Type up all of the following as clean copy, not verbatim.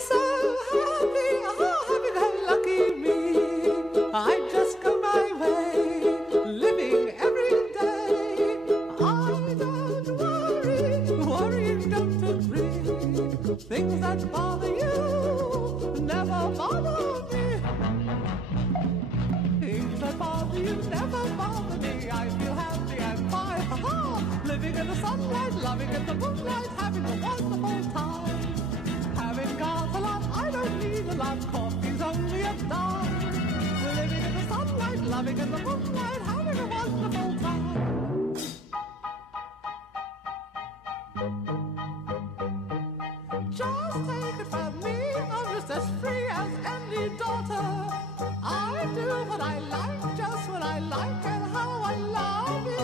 so happy, oh, happy-go-lucky me. I just go my way, living every day. I don't worry, don't agree. Things that bother you never bother me. Things that bother you never bother me. I feel happy and fine, ha-ha. Living in the sunlight, loving in the moonlight, having a wonderful time. Having got a lot, I don't need a lot. Coffee's only a dime. Living in the sunlight, loving in the moonlight, having a wonderful time. Just take it from me, I'm just as free as any daughter. I do what I like, just what I like, and how I love it.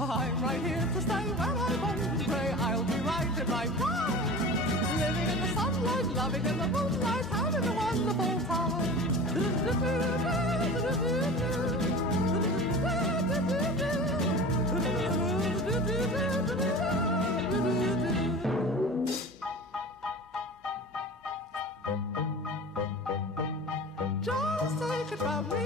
I'm right here to stay where I want to pray. I'll be right in my prime. Living in the sunlight, loving in the moonlight, having a wonderful time. Just take it from me,